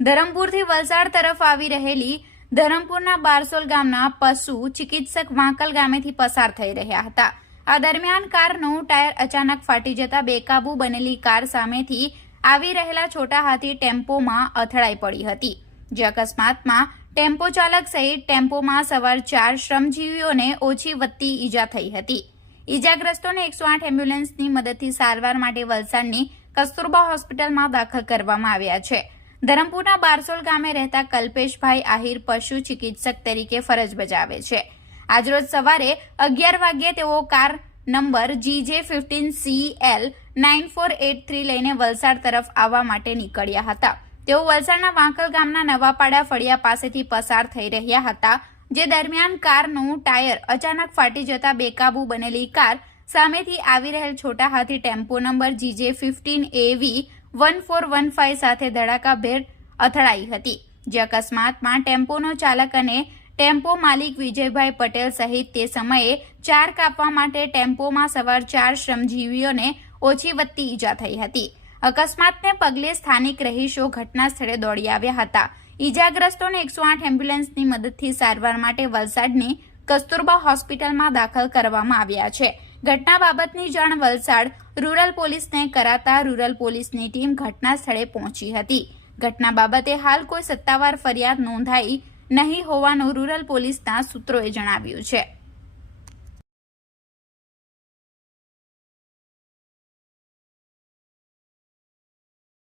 ધરમપુરથી વલસાડ તરફ આવી રહેલી ધરમપુરના બારસોલ ગામના પશુ ચિકિત્સક વાંકલ ગામેથી પસાર થઈ રહ્યા હતા। આ દરમિયાન કારનું ટાયર અચાનક ફાટી જતા બેકાબૂ બનેલી કાર સામેથી આવી રહેલા છોટા હાથી ટેમ્પોમાં અથડાઈ પડી હતી, જે અકસ્માતમાં ટેમ્પો ચાલક સહિત ટેમ્પોમાં સવાર 4 શ્રમજીવીઓને ઓછી વધતી ઈજા થઈ હતી। ઈજાગ્રસ્તોને 108 એમ્બ્યુલન્સની મદદથી સારવાર માટે વલસાડની કસ્તુરબા હોસ્પિટલમાં દાખલ કરવામાં આવ્યા છે। ધરમપુરના બારસોલ ગામે રહેતા કલ્પેશભાઈ આહિર પશુ ચિકિત્સક તરીકે ફરજ બજાવે છે। આજરોજ સવારે 11 વાગ્યે તેઓ કાર નંબર GJ15CL 9483 લઈને વલસાડ તરફ આવવા માટે નીકળ્યા હતા। તેઓ વલસાડના વાંકલ ગામના નવાપાડા ફળિયા પાસેથી પસાર થઈ રહ્યા હતા, જે દરમિયાન કારનું ટાયર અચાનક ફાટી જતા બેકાબૂ બનેલી કાર સામેથી આવી રહેલ છોટા હાથી ટેમ્પો નંબર GJ15AV 1415 સાથે ધડાકાભેર અથડાઈ હતી, જે અકસ્માતમાં ટેમ્પોનો ચાલક અને ટેમ્પો માલિક વિજયભાઈ પટેલ સહિત તે સમયે 4 કાપવા માટે ટેમ્પોમાં સવાર 4 શ્રમજીવીઓને ઓછી વધતી ઈજા થઈ હતી। અકસ્માતને પગલે સ્થાનિક રહીશો ઘટના સ્થળે દોડી આવ્યા હતા। ઈજાગ્રસ્તોને 108 એમ્બ્યુલન્સની મદદથી સારવાર માટે વલસાડની કસ્તુરબા હોસ્પિટલમાં દાખલ કરવામાં આવ્યા છે। ઘટના બાબતની જાણ વલસાડ રૂરલ પોલીસને કરાતા રૂરલ પોલીસની ટીમ ઘટના સ્થળે પહોંચી હતી। ઘટના બાબતે હાલ કોઈ સત્તાવાર ફરિયાદ નોંધાઈ નહીં હોવાનું રૂરલ પોલીસના સૂત્રોએ જણાવ્યું છે।